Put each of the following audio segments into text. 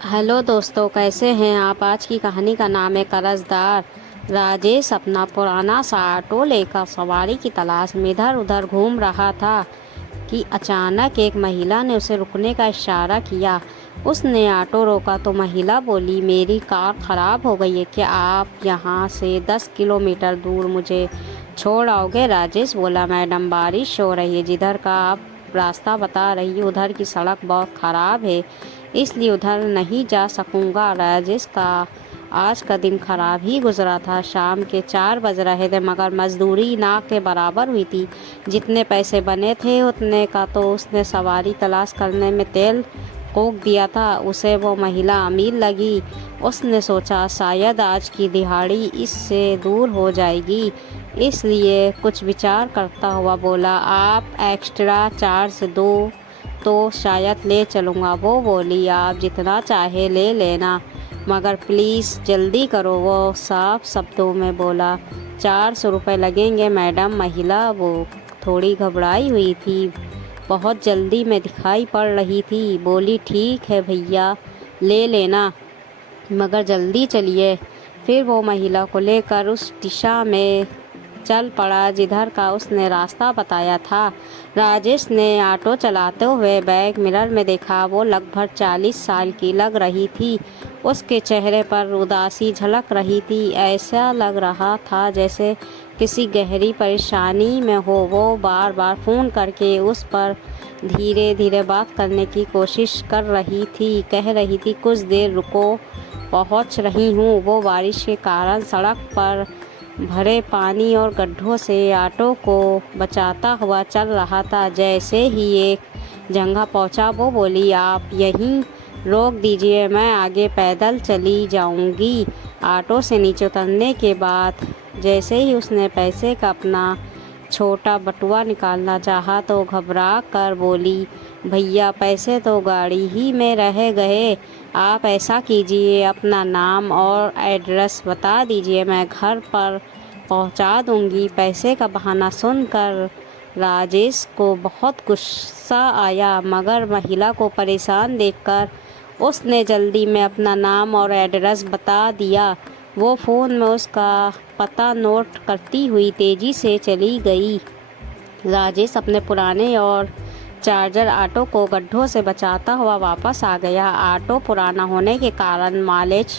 Hello दोस्तों, कैसे हैं आप। आज की कहानी का नाम है कर्जदार। राजेश अपना पुराना सा ऑटो लेकर सवारी की तलाश में इधर उधर घूम रहा था कि अचानक एक महिला ने उसे रुकने का इशारा किया। उसने ऑटो रोका तो महिला बोली, मेरी कार खराब हो गई है, क्या आप यहाँ से 10 किलोमीटर दूर मुझे छोड़ आओगे। राजेश बोला, मैडम बारिश हो रही है, जिधर का आप रास्ता बता रही उधर की सड़क बहुत ख़राब है, इसलिए उधर नहीं जा सकूंगा। राजेश का आज का दिन खराब ही गुजरा था। शाम के 4 बज रहे थे, मगर मजदूरी ना के बराबर हुई थी। जितने पैसे बने थे उतने का तो उसने सवारी तलाश करने में तेल फूंक दिया था। उसे वो महिला अमीर लगी। उसने सोचा शायद आज की दिहाड़ी इससे दूर हो जाएगी, इसलिए कुछ विचार करता हुआ बोला, आप एक्स्ट्रा चार्ज दो तो शायद ले चलूँगा। वो बोली, आप जितना चाहे ले लेना, मगर प्लीज़ जल्दी करो। वो साफ शब्दों में बोला, 400 रुपये लगेंगे मैडम। महिला वो थोड़ी घबराई हुई थी, बहुत जल्दी में दिखाई पड़ रही थी। बोली, ठीक है भैया, ले लेना, मगर जल्दी चलिए। फिर वो महिला को लेकर उस दिशा में चल पड़ा जिधर का उसने रास्ता बताया था। राजेश ने ऑटो चलाते हुए बैक मिरर में देखा। वो लगभग 40 साल की लग रही थी। उसके चेहरे पर उदासी झलक रही थी। ऐसा लग रहा था जैसे किसी गहरी परेशानी में हो। वो बार बार फ़ोन करके उस पर धीरे धीरे बात करने की कोशिश कर रही थी। कह रही थी, कुछ देर रुको, पहुंच रही हूँ। वो बारिश के कारण सड़क पर भरे पानी और गड्ढों से ऑटो को बचाता हुआ चल रहा था। जैसे ही एक जगह पहुंचा, वो बोली, आप यहीं रोक दीजिए, मैं आगे पैदल चली जाऊंगी। ऑटो से नीचे उतरने के बाद जैसे ही उसने पैसे का अपना छोटा बटुआ निकालना चाहा तो घबरा कर बोली, भैया पैसे तो गाड़ी ही में रह गए। आप ऐसा कीजिए, अपना नाम और एड्रेस बता दीजिए, मैं घर पर पहुंचा दूंगी। पैसे का बहाना सुनकर राजेश को बहुत गुस्सा आया, मगर महिला को परेशान देखकर उसने जल्दी में अपना नाम और एड्रेस बता दिया। वो फ़ोन में उसका पता नोट करती हुई तेज़ी से चली गई। राजेश अपने पुराने और चार्जर ऑटो को गड्ढों से बचाता हुआ वापस आ गया। ऑटो पुराना होने के कारण माइलेज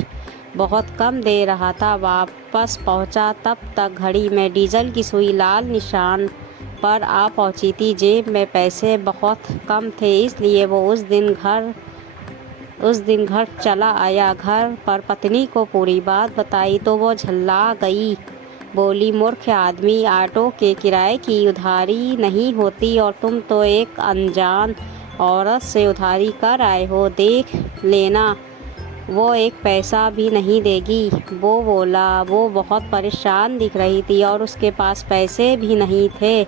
बहुत कम दे रहा था। वापस पहुंचा तब तक घड़ी में डीजल की सुई लाल निशान पर आ पहुंची थी। जेब में पैसे बहुत कम थे, इसलिए वो उस दिन घर चला आया। घर पर पत्नी को पूरी बात बताई तो वो झल्ला गई। बोली, मूर्ख आदमी, ऑटो के किराए की उधारी नहीं होती और तुम तो एक अनजान औरत से उधारी कर आए हो। देख लेना, वो एक पैसा भी नहीं देगी। वो बोला, वो बहुत परेशान दिख रही थी और उसके पास पैसे भी नहीं थे।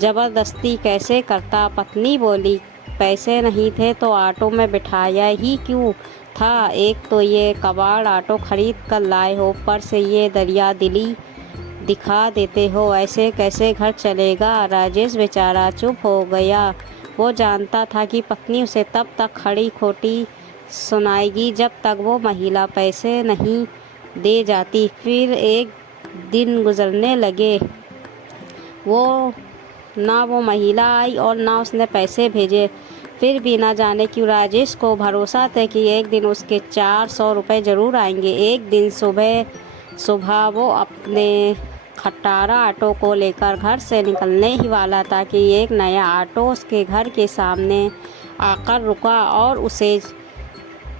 ज़बरदस्ती कैसे करता। पत्नी बोली, पैसे नहीं थे तो ऑटो में बिठाया ही क्यों था। एक तो ये कबाड़ ऑटो खरीद कर लाए हो, ऊपर से ये दरिया दिली दिखा देते हो, ऐसे कैसे घर चलेगा। राजेश बेचारा चुप हो गया। वो जानता था कि पत्नी उसे तब तक खड़ी खोटी सुनाएगी जब तक वो महिला पैसे नहीं दे जाती। फिर एक दिन गुजरने लगे, वो महिला आई और ना उसने पैसे भेजे। फिर भी ना जाने क्यों राजेश को भरोसा था कि एक दिन उसके 400 रुपये ज़रूर आएंगे। एक दिन सुबह सुबह वो अपने खटारा ऑटो को लेकर घर से निकलने ही वाला था कि एक नया ऑटो उसके घर के सामने आकर रुका और उसे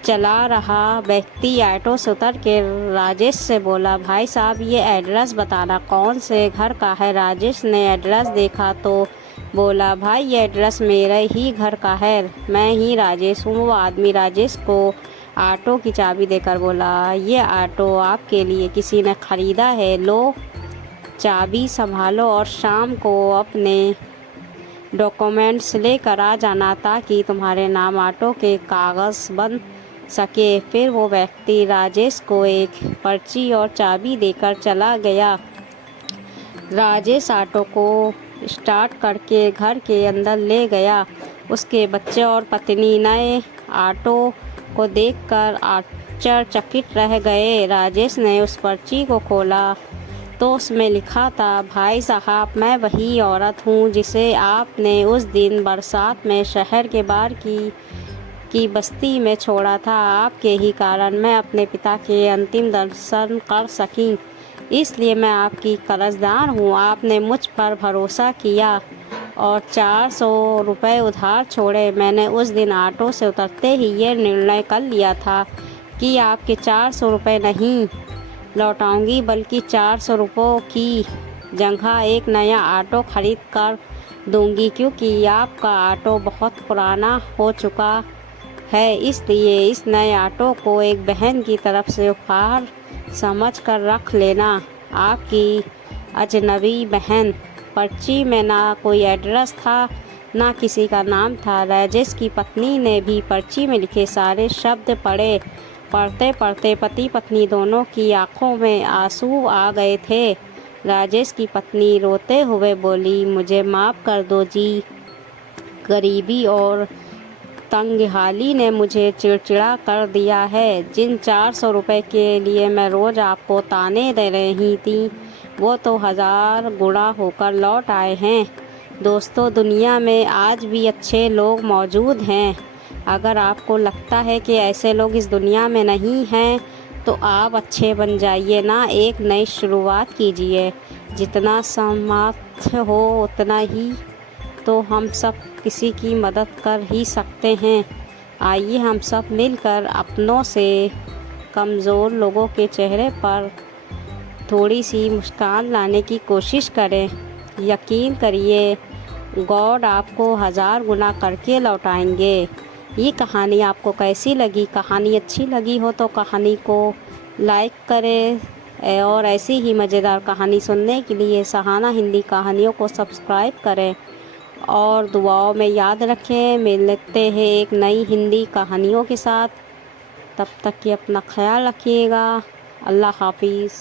चला रहा व्यक्ति ऑटो से उतर के राजेश से बोला, भाई साहब, ये एड्रेस बताना कौन से घर का है। राजेश ने एड्रेस देखा तो बोला, भाई ये एड्रेस मेरे ही घर का है, मैं ही राजेश हूँ। वो आदमी राजेश को ऑटो की चाबी देकर बोला, ये ऑटो आपके लिए किसी ने ख़रीदा है, लो चाबी संभालो और शाम को अपने डॉक्यूमेंट्स लेकर आ जाना ताकि तुम्हारे नाम ऑटो के कागज़ बन सके। फिर वो व्यक्ति राजेश को एक पर्ची और चाबी देकर चला गया। राजेश ऑटो को स्टार्ट करके घर के अंदर ले गया। उसके बच्चे और पत्नी नए ऑटो को देखकर आश्चर्यचकित रह गए। राजेश ने उस पर्ची को खोला तो उसमें लिखा था, भाई साहब, मैं वही औरत हूँ जिसे आपने उस दिन बरसात में शहर के बाहर की बस्ती में छोड़ा था। आपके ही कारण मैं अपने पिता के अंतिम दर्शन कर सकी, इसलिए मैं आपकी कर्जदार हूँ। आपने मुझ पर भरोसा किया और 400 रुपये उधार छोड़े। मैंने उस दिन ऑटो से उतरते ही ये निर्णय कर लिया था कि आपके 400 रुपये नहीं लौटाऊंगी, बल्कि 400 रुपयों की जगह एक नया ऑटो खरीद कर दूंगी, क्योंकि आपका ऑटो बहुत पुराना हो चुका है। इसलिए इस नए ऑटो को एक बहन की तरफ से उपहार समझ कर रख लेना। आपकी अजनबी बहन। पर्ची में ना कोई एड्रेस था, ना किसी का नाम था। राजेश की पत्नी ने भी पर्ची में लिखे सारे शब्द पढ़े। पढ़ते पढ़ते पति पत्नी दोनों की आंखों में आंसू आ गए थे। राजेश की पत्नी रोते हुए बोली, मुझे माफ़ कर दो जी, गरीबी और तंगहाली ने मुझे चिड़चिड़ा कर दिया है। जिन 400 रुपये के लिए मैं रोज़ आपको ताने दे रही थी, वो तो 1000 गुणा होकर लौट आए हैं। दोस्तों, दुनिया में आज भी अच्छे लोग मौजूद हैं। अगर आपको लगता है कि ऐसे लोग इस दुनिया में नहीं हैं, तो आप अच्छे बन जाइए ना, एक नई शुरुआत कीजिए। जितना सामर्थ्य हो उतना ही तो हम सब किसी की मदद कर ही सकते हैं। आइए हम सब मिलकर अपनों से कमज़ोर लोगों के चेहरे पर थोड़ी सी मुस्कान लाने की कोशिश करें। यकीन करिए, गॉड आपको 1000 गुना करके लौटाएंगे। ये कहानी आपको कैसी लगी? कहानी अच्छी लगी हो तो कहानी को लाइक करें और ऐसी ही मज़ेदार कहानी सुनने के लिए सहाना हिंदी कहानियों को सब्सक्राइब करें और दुआओं में याद रखें। मिलते हैं एक नई हिंदी कहानियों के साथ। तब तक कि अपना ख्याल रखिएगा। अल्लाह हाफिज़।